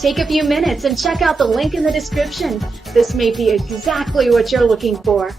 Take a few minutes and check out the link in the description. This may be exactly what you're looking for.